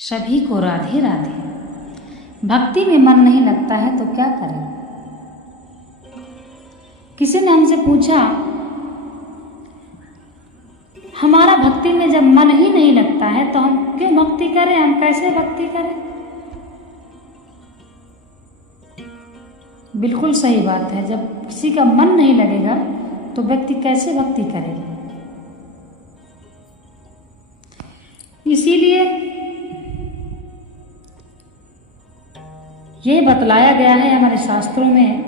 सभी को राधे राधे। भक्ति में मन नहीं लगता है तो क्या करें। किसी ने हमसे पूछा, हमारा भक्ति में जब मन ही नहीं लगता है तो हम क्यों भक्ति करें, हम कैसे भक्ति करें। बिल्कुल सही बात है। जब किसी का मन नहीं लगेगा तो व्यक्ति कैसे भक्ति करेगा। इसीलिए ये बतलाया गया है हमारे शास्त्रों में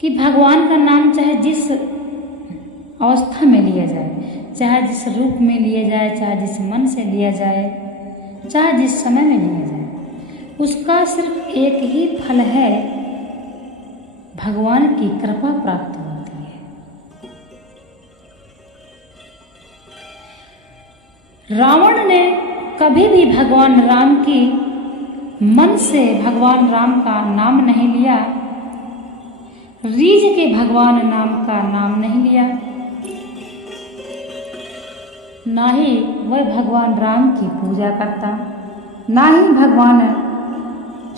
कि भगवान का नाम चाहे जिस अवस्था में लिया जाए, चाहे जिस रूप में लिया जाए, चाहे जिस मन से लिया जाए, चाहे जिस समय में लिया जाए, उसका सिर्फ एक ही फल है, भगवान की कृपा प्राप्त होती है। रावण ने कभी भी भगवान राम की मन से भगवान राम का नाम नहीं लिया, रीझ के भगवान नाम का नाम नहीं लिया, ना ही वह भगवान राम की पूजा करता, ना ही भगवान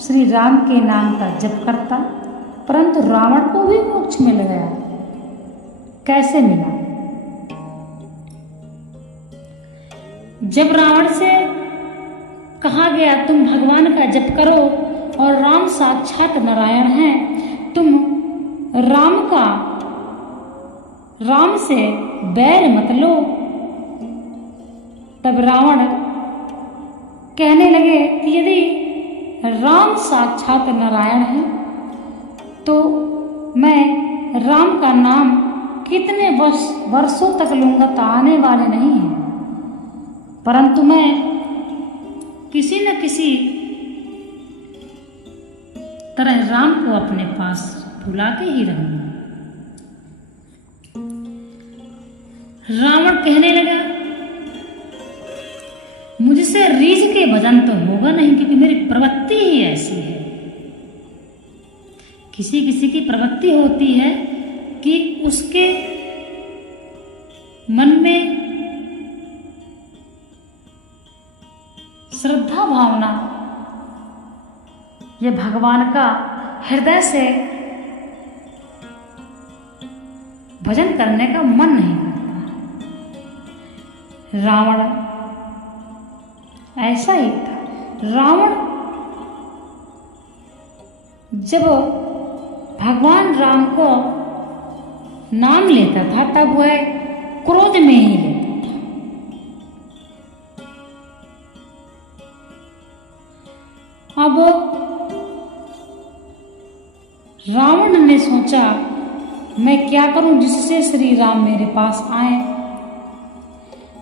श्री राम के नाम का जप करता, परंतु रावण को भी मोक्ष मिल गया। कैसे मिला? जब रावण से कहा गया तुम भगवान का जप करो और राम साक्षात नारायण हैं, तुम राम से बैर मत लो, तब रावण कहने लगे कि यदि राम साक्षात नारायण हैं तो मैं राम का नाम कितने वर्षों तक लूंगा तो आने वाले नहीं हैं, परंतु मैं किसी न किसी तरह राम को अपने पास बुला के ही रहूंगा। रावण कहने लगा मुझसे रीझ के भजन तो होगा नहीं, क्योंकि मेरी प्रवृत्ति ही ऐसी है। किसी किसी की प्रवृत्ति होती है कि उसके मन में श्रद्धा भावना, ये भगवान का हृदय से भजन करने का मन नहीं करता। रावण ऐसा ही था। रावण जब भगवान राम को नाम लेता था तब वह क्रोध में ही लेता था। अब रावण ने सोचा मैं क्या करूं जिससे श्री राम मेरे पास आए।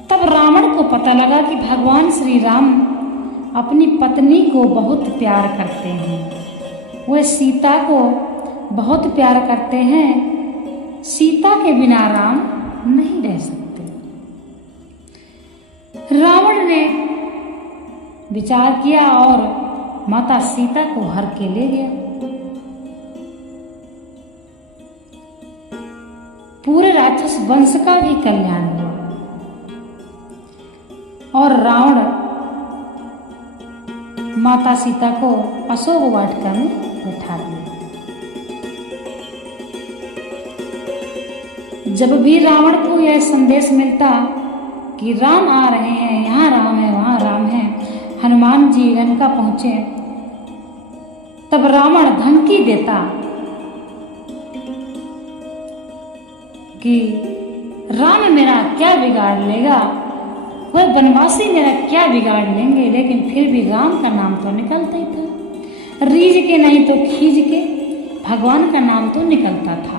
तब रावण को पता लगा कि भगवान श्री राम अपनी पत्नी को बहुत प्यार करते हैं, वह सीता को बहुत प्यार करते हैं। सीता के बिना राम नहीं रह सकते। रावण ने विचार किया और माता सीता को हर के ले गया। पूरे राक्षस वंश का भी कल्याण हुआ और रावण माता सीता को अशोक वाटिका में बैठा दिया। जब भी रावण को यह संदेश मिलता कि राम आ रहे हैं, यहाँ राम है, वहाँ राम है, हनुमान जी लंका पहुंचे, तब रावण धमकी देता कि राम मेरा क्या बिगाड़ लेगा, वह वनवासी मेरा क्या बिगाड़ लेंगे, लेकिन फिर भी राम का नाम तो निकलता ही था। रीझ के नहीं तो खींच के भगवान का नाम तो निकलता था।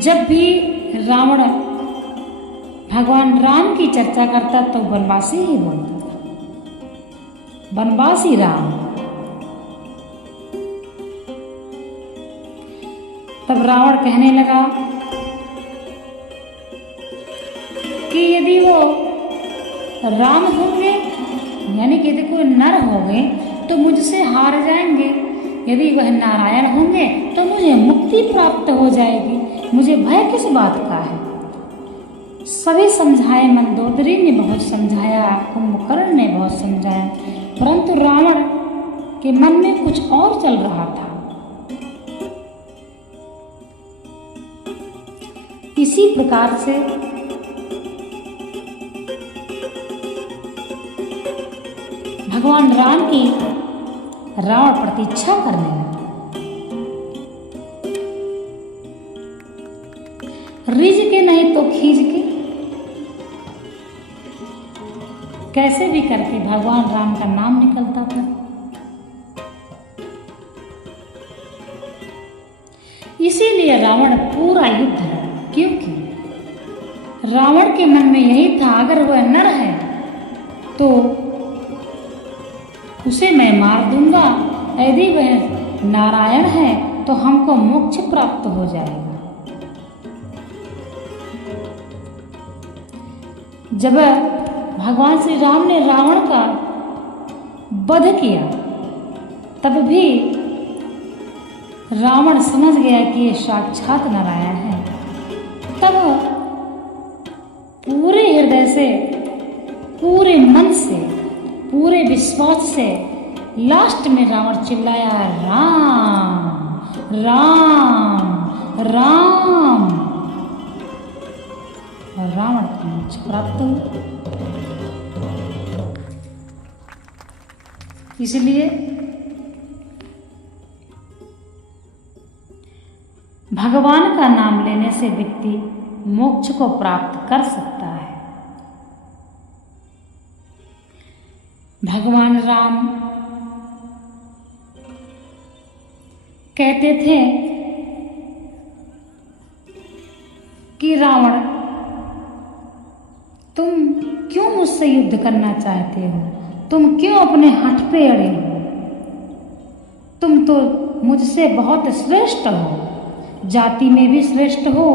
जब भी रावण भगवान राम की चर्चा करता तो वनवासी ही बोलता था, वनवासी राम। तब रावण कहने लगा कि यदि वो राम होंगे, यानी कि यदि कोई नर होंगे तो मुझसे हार जाएंगे, यदि वह नारायण होंगे तो मुझे मुक्ति प्राप्त हो जाएगी, मुझे भय किस बात का है। सभी समझाए, मंदोदरी ने बहुत समझाया, कुंभकर्ण ने बहुत समझाया, परंतु रावण के मन में कुछ और चल रहा था। इसी प्रकार से भगवान राम की रावण प्रतीक्षा करने लगा। रिझ के नहीं तो खींच के कैसे भी करके भगवान राम का नाम निकलता था। इसीलिए रावण पूरा युद्ध है, क्योंकि रावण के मन में यही था, अगर वह नर है तो उसे मैं मार दूंगा, यदि वह नारायण है तो हमको मोक्ष प्राप्त हो जाएगा। जब भगवान श्री राम ने रावण का वध किया, तब भी रावण समझ गया कि ये साक्षात नारायण है। तब पूरे हृदय से, पूरे मन से, पूरे विश्वास से लास्ट में रावण चिल्लाया, राम राम राम, और रावण को मोक्ष प्राप्त हुआ। इसलिए भगवान का नाम लेने से व्यक्ति मोक्ष को प्राप्त कर सकता है। भगवान राम कहते थे कि रावण, तुम क्यों मुझसे युद्ध करना चाहते हो? तुम क्यों अपने हठ पे अड़े हो? तुम तो मुझसे बहुत श्रेष्ठ हो, जाति में भी श्रेष्ठ हो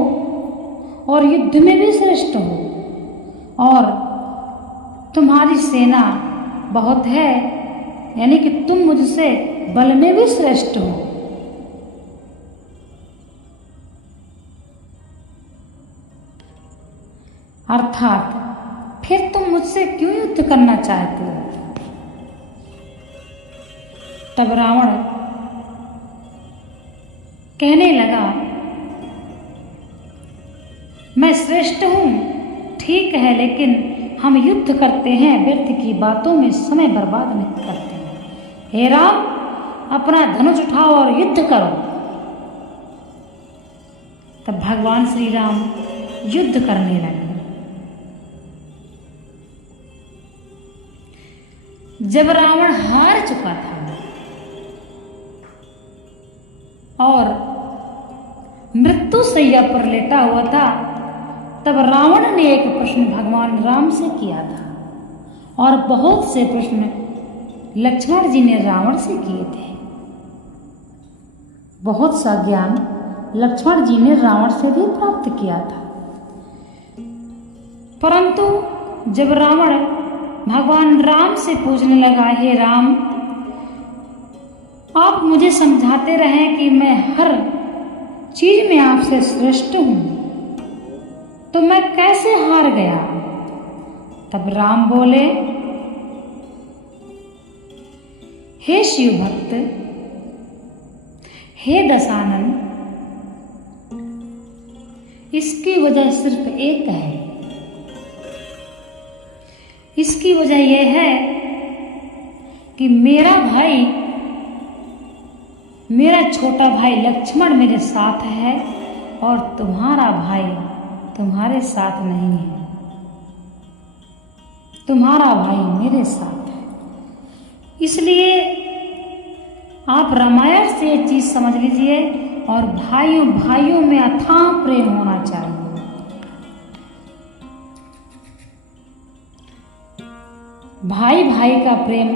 और युद्ध में भी श्रेष्ठ हो, और तुम्हारी सेना बहुत है, यानी कि तुम मुझसे बल में भी श्रेष्ठ हो। अर्थात फिर तुम मुझसे क्यों युद्ध करना चाहते हो? तब रावण कहने लगा, मैं श्रेष्ठ हूं, ठीक है, लेकिन हम युद्ध करते हैं, व्यर्थ की बातों में समय बर्बाद नहीं करते हैं। हे राम, अपना धनुष उठाओ और युद्ध करो। तब भगवान श्री राम युद्ध करने लगे। जब रावण हार चुका था और मृत्यु शैया पर लेटा हुआ था, तब रावण ने एक प्रश्न भगवान राम से किया था, और बहुत से प्रश्न लक्ष्मण जी ने रावण से किए थे। बहुत सा ज्ञान लक्ष्मण जी ने रावण से भी प्राप्त किया था। परंतु जब रावण भगवान राम से पूछने लगा, हे राम, आप मुझे समझाते रहे कि मैं हर चीज में आपसे श्रेष्ठ हूं, तो मैं कैसे हार गया? तब राम बोले, हे शिव भक्त, हे दशानन, इसकी वजह सिर्फ एक है। इसकी वजह यह है कि मेरा भाई, मेरा छोटा भाई लक्ष्मण मेरे साथ है और तुम्हारा भाई तुम्हारे साथ नहीं है। तुम्हारा भाई मेरे साथ है। इसलिए आप रामायण से ये चीज समझ लीजिए, और भाइयों भाइयों में अथाह प्रेम होना चाहिए। भाई भाई का प्रेम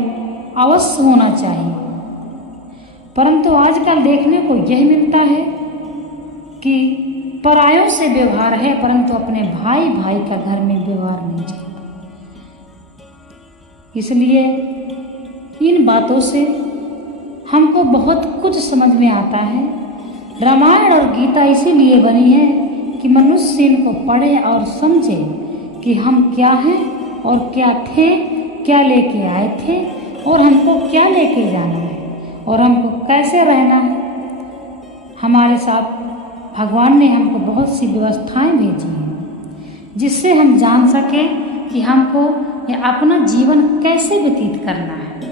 अवश्य होना चाहिए। परंतु आजकल देखने को यह मिलता है कि परायों से व्यवहार है, परंतु अपने भाई भाई का घर में व्यवहार नहीं चलता। इसलिए इन बातों से हमको बहुत कुछ समझ में आता है। रामायण और गीता इसीलिए बनी है कि मनुष्य इनको पढ़े और समझे कि हम क्या हैं और क्या थे, क्या लेके आए थे और हमको क्या लेके जाना है और हमको कैसे रहना है। हमारे साथ भगवान ने हमको बहुत सी व्यवस्थाएं भेजी हैं जिससे हम जान सकें कि हमको ये अपना जीवन कैसे व्यतीत करना है।